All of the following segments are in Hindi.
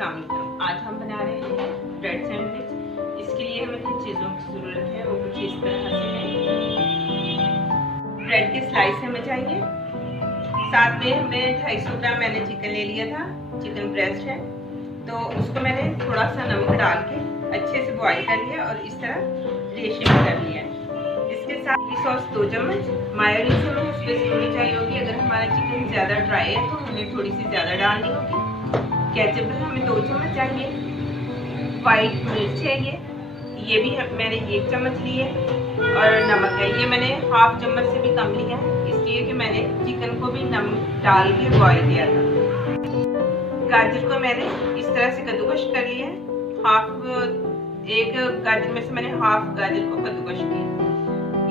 अस्सलाम वालेकुम। आज हम बना रहे हैं ब्रेड सैंडविच। इसके लिए हमें जिन चीज़ों की ज़रूरत है वो कुछ इस तरह से है। ब्रेड के स्लाइस हमें चाहिए। साथ में हमें 250 ग्राम मैंने चिकन ले लिया था, चिकन ब्रेस्ट है, तो उसको मैंने थोड़ा सा नमक डाल के अच्छे से बॉईल कर लिया और इस तरह रेशमी कर लिया। इसके साथ चिली सॉस 2 चम्मच, मायोनीज हमें उस पर ज़रूरी चाहिए होगी। अगर हमारा चिकन ज़्यादा ड्राई है तो हमें थोड़ी सी ज़्यादा डालनी होगी। केचप हमें 2 चम्मच चाहिए। वाइट मिर्च है ये भी मैंने 1 चम्मच ली है। और नमक है, ये मैंने हाफ चम्मच से भी कम लिया है, इसलिए कि मैंने चिकन को भी नमक डाल के बॉईल किया था। गाजर को मैंने इस तरह से कद्दूकश कर लिया है। एक गाजर में से मैंने हाफ गाजर को कद्दूकश किया।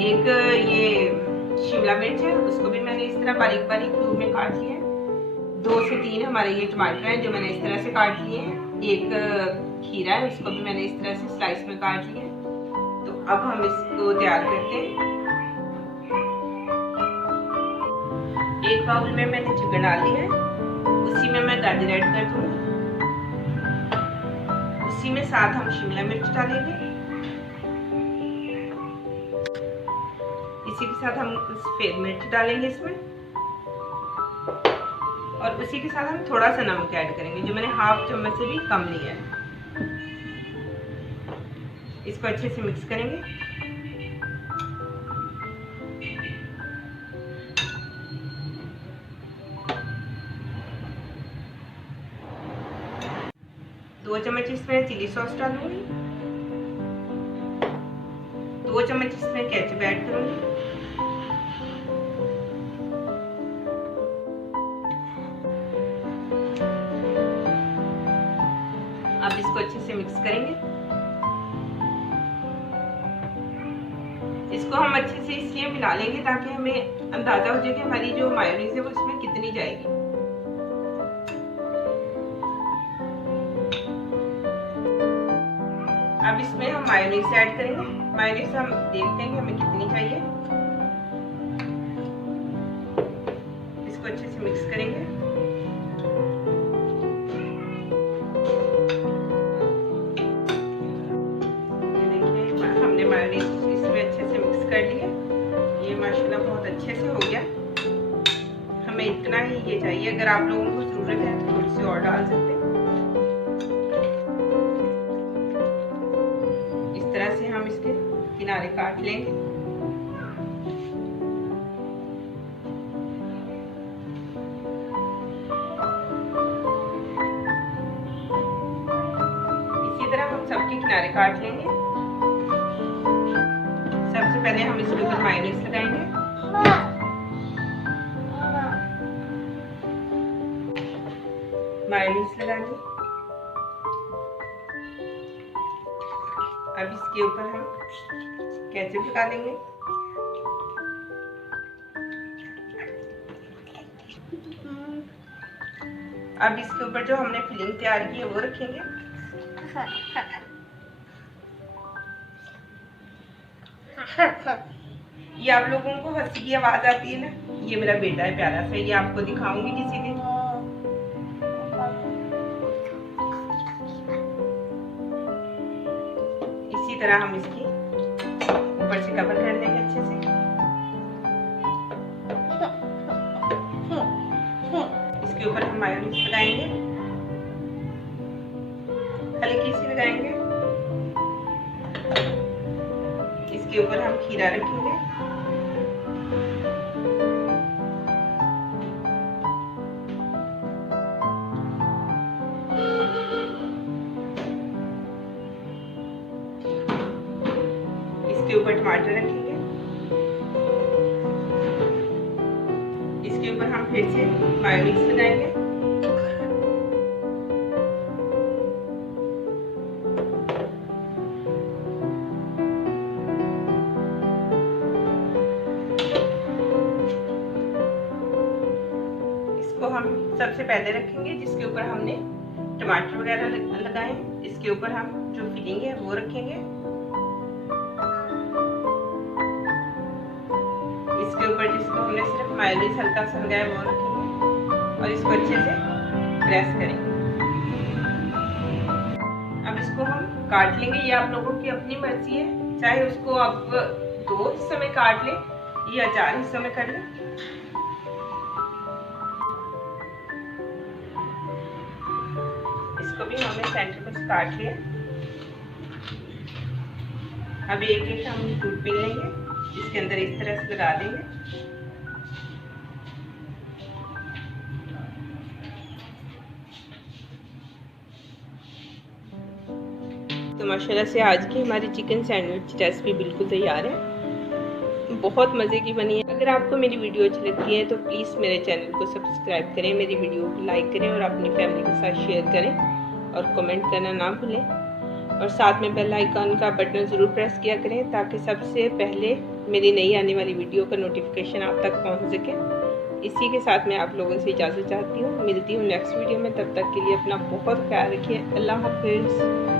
एक ये शिमला मिर्च है, उसको भी मैंने इस तरह बारीक बारीक क्यूब में काट लिया है। 2 से 3 हमारे ये टमाटर हैं जो मैंने इस तरह से काट लिए हैं। एक खीरा है, उसको भी मैंने इस तरह से स्लाइस में काट लिया है। तो अब हम इसको तैयार करते हैं। एक बाउल में मैंने चिकन डाल दिया है, उसी में मैं गाजर ऐड कर दूंगी। उसी में साथ हम शिमला मिर्च डालेंगे। इसी के साथ हम सफेद मिर्च डालेंगे इसमें, और उसी के साथ हम थोड़ा सा नमक ऐड करेंगे जो मैंने हाफ चम्मच से भी कम लिया है। इसको अच्छे से मिक्स करेंगे। दो चम्मच इसमें चिली सॉस डालूंगी। 2 चम्मच इसमें केचप ऐड करूंगी। अब इसको अच्छे से मिक्स करेंगे। इसको हम अच्छे से इसलिए मिला लेंगे ताकि हमें अंदाजा हो जाए कि हमारी जो मायोनीज है वो इसमें कितनी जाएगी। अब इसमें हम मायोनीज ऐड करेंगे। मायोनीज हम देखते हैं कि हमें कितनी चाहिए। इसको अच्छे से मिक्स करेंगे। मायोनीज इसमें अच्छे से मिक्स कर लिया। ये माशाल्लाह बहुत अच्छे से हो गया। हमें इतना ही ये चाहिए। अगर आप लोगों को जरूरत है तो थोड़ी सी और डाल सकते हैं। इस तरह से हम इसके किनारे काट लेंगे। इसी तरह हम सबके किनारे काट लेंगे। सबसे पहले हम इसके ऊपर मायोनीज लगाएंगे। मायोनीज लगा ली। अब इसके ऊपर हम केचप लगा देंगे। अब इसके ऊपर जो हमने फिलिंग तैयार की है वो रखेंगे। ये आप लोगों को हंसी की आवाज आती है ना, ये मेरा बेटा है प्यारा सा, ये आपको दिखाऊंगी किसी दिन। इसी तरह हम इसकी ऊपर से कवर कर देंगे अच्छे से। इसके ऊपर हम मायोनीज लगाएंगे, हल्की सी लगाएंगे। इसके ऊपर हम खीरा रखेंगे। इसके ऊपर टमाटर रखेंगे। इसके ऊपर हम फिर से मायोनीज लगाएंगे। हम सबसे पहले रखेंगे जिसके ऊपर हमने टमाटर वगैरह लगाए। इसके ऊपर हम जो फिलिंग है वो रखेंगे। इसके ऊपर जिसको हमने सिर्फ मायोनीज हल्का सा लगाया वो रखेंगे और इसको अच्छे से प्रेस करेंगे। इसको हम काट लेंगे। ये आप लोगों की अपनी मर्जी है, चाहे उसको आप 2 हिस्सों में काट लें या 4 हिस्सों में कर लें। इसको भी हमने सेंटर पर काट लिया। अब एक एक हम दूध पी लेंगे, इसके अंदर इस तरह से लगा देंगे। तो माशाल्लाह से आज की हमारी चिकन सैंडविच रेसिपी बिल्कुल तैयार है, बहुत मज़े की बनी है। अगर आपको मेरी वीडियो अच्छी लगती है तो प्लीज़ मेरे चैनल को सब्सक्राइब करें, मेरी वीडियो को लाइक करें और अपनी फैमिली के साथ शेयर करें और कमेंट करना ना भूलें। और साथ में बेल आइकन का बटन ज़रूर प्रेस किया करें ताकि सबसे पहले मेरी नई आने वाली वीडियो का नोटिफिकेशन आप तक पहुँच सके। इसी के साथ मैं आप लोगों से इजाज़त चाहती हूँ, मिलती हूँ नेक्स्ट वीडियो में। तब तक के लिए अपना बहुत ख्याल रखिए। अल्लाह हाफिज़।